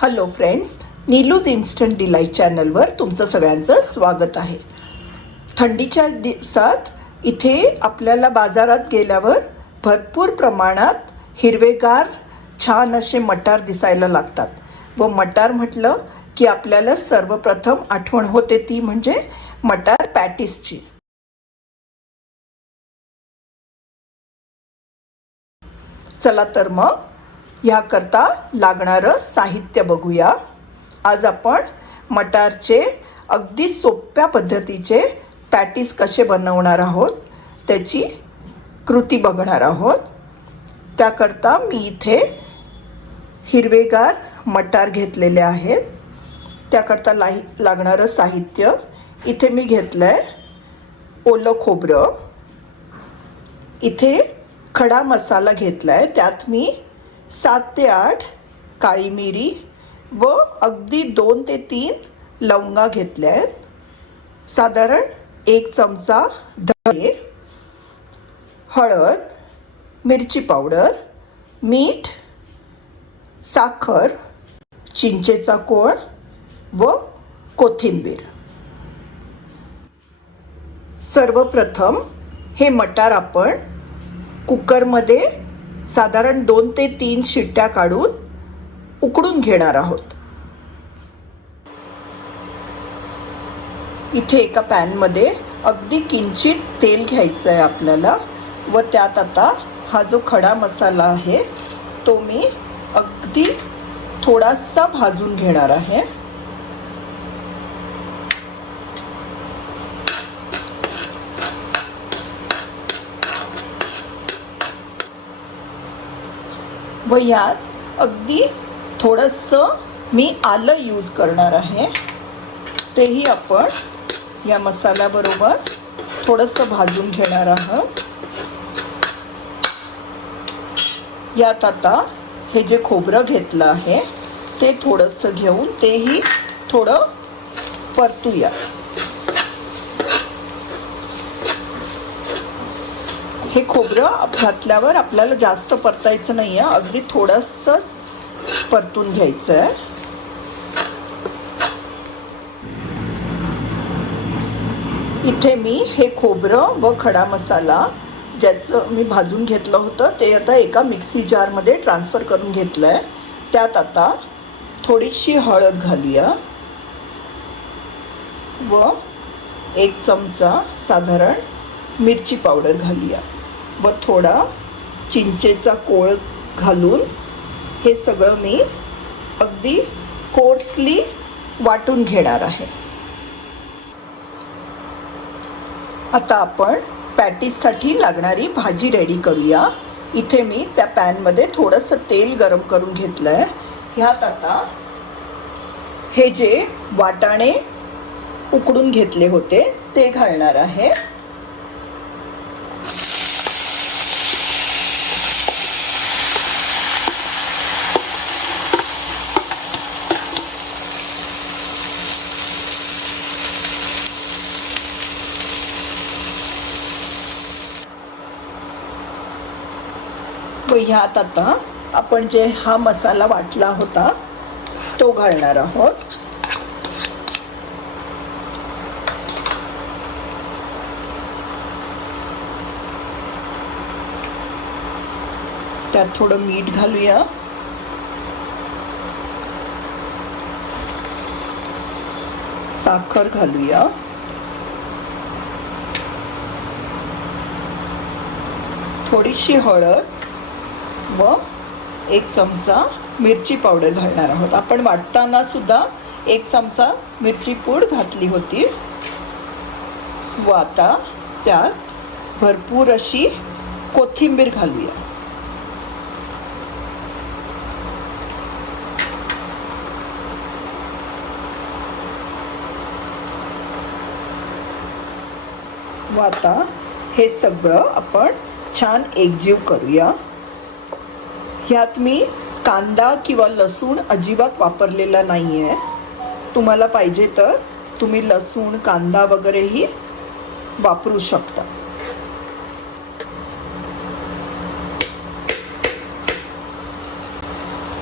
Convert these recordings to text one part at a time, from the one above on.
Hello friends Neelu's instant delight चॅनलवर तुमचं सगळ्यांचं स्वागत आहे. थंडीच्या दिवसात इथे आपल्याला बाजारात गेल्यावर भरपूर प्रमाणात हिरवेगार छान असे मटार दिसायला लागतात. व मटार म्हटलं की आपल्याला सर्वप्रथम आठवण होते ती म्हणजे मटार पॅटिसची. चला तर मग ह्याकरता लागणारं साहित्य बघूया. आज आपण मटारचे अगदी सोप्या पद्धतीचे पॅटीस कसे बनवणार आहोत त्याची कृती बघणार आहोत. त्याकरता मी इथे हिरवेगार मटार घेतलेले आहेत. त्याकरता लाई लागणारं साहित्य. इथे मी घेतलं आहे ओलं खोबरं. इथे खडा मसाला घेतला आहे त्यात मी सात ते आठ काळी मिरी व अगदी दोन ते तीन लवंगा घेतल्या आहेत. साधारण एक चमचा धणे हळद मिरची पावडर मीठ साखर चिंचेचा कोळ व कोथिंबीर. सर्वप्रथम हे मटार आपण कुकरमध्ये साधारण दोन ते तीन शिट्ट्या काढून उकडून घेणार आहोत. इथे एका पॅनमध्ये अगदी किंचित तेल घ्यायचं आहे आपल्याला व त्यात आता हा जो खडा मसाला आहे तो मी अगदी थोडासा भाजून घेणार आहे. व यात अगदी थोडंसं मी आलं यूज करणार आहे. तेही आपण या मसाल्याबरोबर थोडंसं भाजून घेणार आहोत. यात आता हे जे खोबरं घेतलं आहे ते थोडंसं घेऊन तेही थोडं परतूया हे खोबरं घातल्यावर आपल्याला जास्त परतायचं नाही आहे अगदी थोडंसंच परतून घ्यायचं आहे इथे मी हे खोबरं व खडा मसाला ज्याचं मी भाजून घेतलं होतं ते आता एका मिक्सी जारमध्ये ट्रान्सफर करून घेतलं आहे त्यात आता थोडीशी हळद घालूया. व एक चमचा साधारण मिरची पावडर घालूया. व थोडा चिंचेचा कोळ घालून हे सगळं मी अगदी कोर्सली वाटून घेणार आहे. आता आपण पॅटीससाठी लागणारी भाजी रेडी करूया. इथे मी त्या पॅनमध्ये थोडंसं तेल गरम करून घेतलं आहे ह्यात आता हे जे वाटाणे उकडून घेतले होते ते घालणार आहे व ह्यात आता आपण जे हा मसाला वाटला होता तो घालणार आहोत. त्यात थोडं मीठ घालूया. साखर घालूया. थोडीशी हळद. व एक चमचा मिरची पावडर घालणार आहोत. आपण वाटताना सुद्धा एक चमचा मिरची पूड घातली होती. व आता त्यात भरपूर अशी कोथिंबीर घालूया. व आता हे सगळं आपण छान एकजीव करूया. ह्यात मी कांदा किंवा लसूण अजिबात वापरलेला नाही आहे तुम्हाला पाहिजे तर तुम्ही लसूण कांदा वगैरेही वापरू शकता.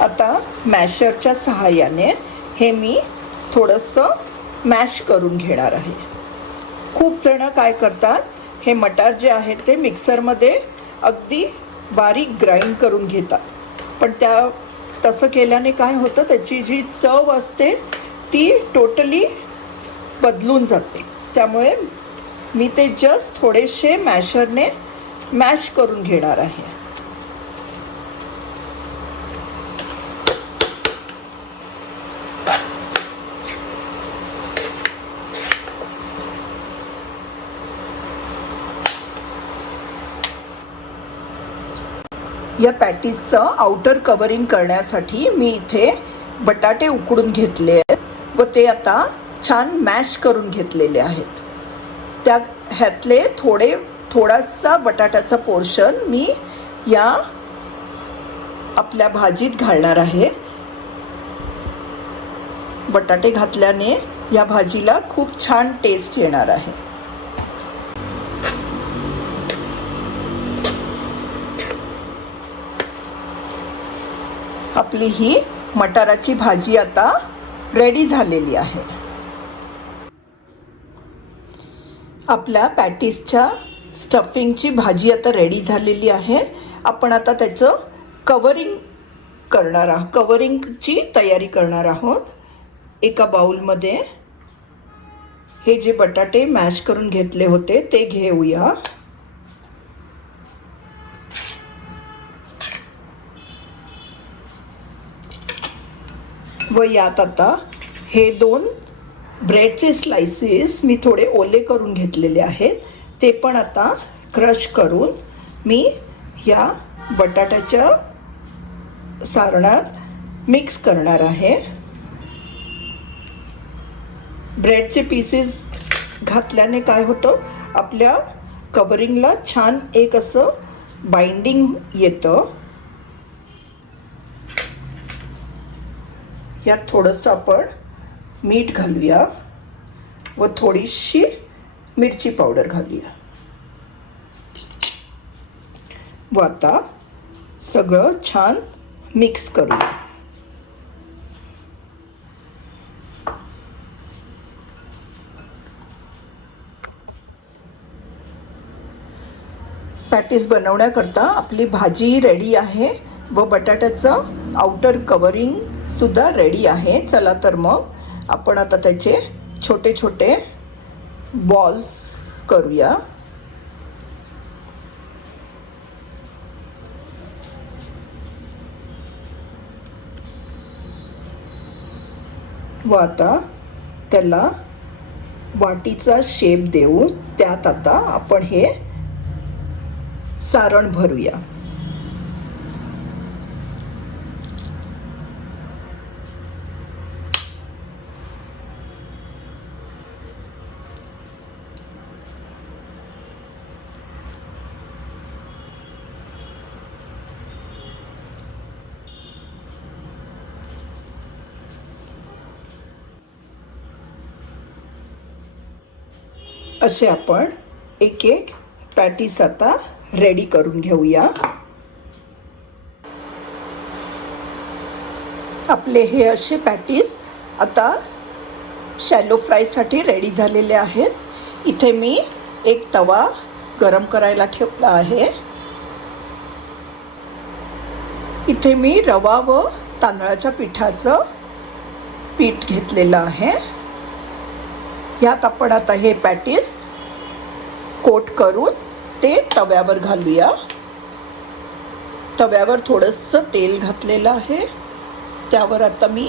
आता मॅशरच्या सहाय्याने हे मी थोडंसं मॅश करून घेणार आहे. खूप जणं काय करतात हे मटार जे आहेत ते मिक्सरमध्ये अगदी बारीक ग्राइंड करून घेतात. पण त्या तसं केल्याने काय होतं त्याची जी चव असते ती टोटली बदलून जाते. त्यामुळे मी ते जस्ट थोडेसे मॅशरने मॅश करून घेणार आहे. या पॅटीसचं आउटर कवरिंग करण्यासाठी मी इथे बटाटे उकडून घेतले आहेत व ते आता छान मॅश करून घेतलेले आहेत. त्या ह्यातले थोडे थोडासा बटाट्याचा पोर्शन मी या आपल्या भाजीत घालणार आहे. बटाटे घातल्याने या भाजीला खूप छान टेस्ट येणार आहे. आपली ही मटाराची भाजी आता रेडी झालेली आहे. आपल्या पॅटीसच्या स्टफिंगची भाजी आता रेडी झालेली आहे. आपण आता त्याचं कवरिंग करणार आहोत कवरिंगची तयारी करणार आहोत. एका बाउलमध्ये हे जे बटाटे मॅश करून घेतले होते ते घेऊया. व यात आता. हे दोन ब्रेडचे स्लायसेस मी थोडे ओले करून घेतलेले आहेत. ते पण आता क्रश करून मी या बटाट्याच्या सारणात मिक्स करणार आहे. ब्रेडचे पीसेस घातल्याने काय होतं? आपल्या कवरिंगला छान एक असं बाइंडिंग येतं. यात थोडंसं आपण मीठ घालूया व थोडीशी मिरची पावडर घालूया. व आता सगळं छान मिक्स करूया. पॅटीस बनवण्याकरता आपली भाजी रेडी आहे व बटाट्याचं आउटर कवरिंग सुद्धा रेडी आहे. चला तर मग आपण आता त्याचे छोटे छोटे बॉल्स करूया. व आता त्याला वाटीचा शेप देऊन त्यात आता आपण हे सारण भरूया. असे आपण एक एक पॅटीस आता रेडी करून घेऊया. आपले हे असे पॅटीस आता शॅलो फ्रायसाठी रेडी झालेले आहेत. इथे मी एक तवा गरम करायला ठेवला आहे. इथे मी रवा व तांदळाच्या पिठाचं पीठ घेतलेलं आहे. ह्यात आपण आता हे पॅटीस कोट करून ते तव्यावर घालूया. तव्यावर थोडंसं तेल घातलेलं आहे. त्यावर आता मी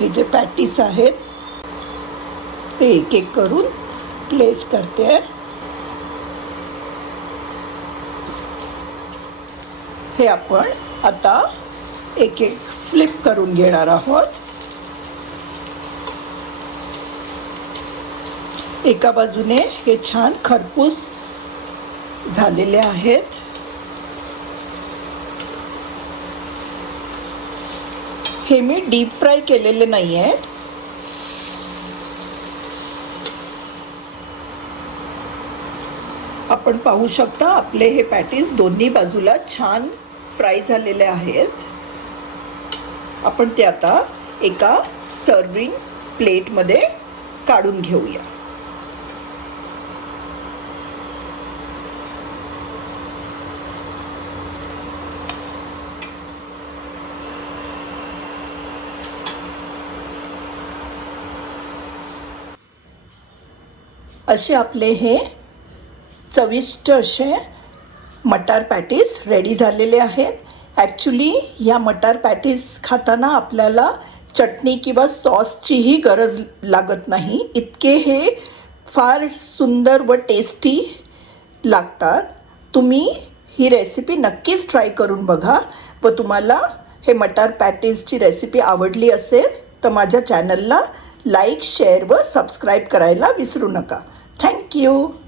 हे जे पॅटीस आहेत ते एक एक करून प्लेस करते. हे आपण आता एक एक फ्लिप करून घेणार आहोत. एका बाजूने हे छान खरपूस झालेले आहेत. हे मी डीप फ्राय केलेले नाही आहेत आपण पाहू शकता आपले हे पॅटीस दोन्ही बाजूला छान फ्राय झालेले आहेत. आपण ते आता एका सर्विंग प्लेटमध्ये काढून घेऊया. असे आपले हे चविष्ट असे मटार पॅटीस रेडी झालेले आहेत. ॲक्च्युली ह्या मटार पॅटीस खाताना आपल्याला चटणी किंवा सॉसचीही गरज लागत नाही. इतके हे फार सुंदर व टेस्टी लागतात. तुम्ही ही रेसिपी नक्कीच ट्राय करून बघा व तुम्हाला हे मटार पॅटीसची रेसिपी आवडली असेल तर माझ्या चॅनलला लाईक शेअर व सबस्क्राईब करायला विसरू नका. Thank you.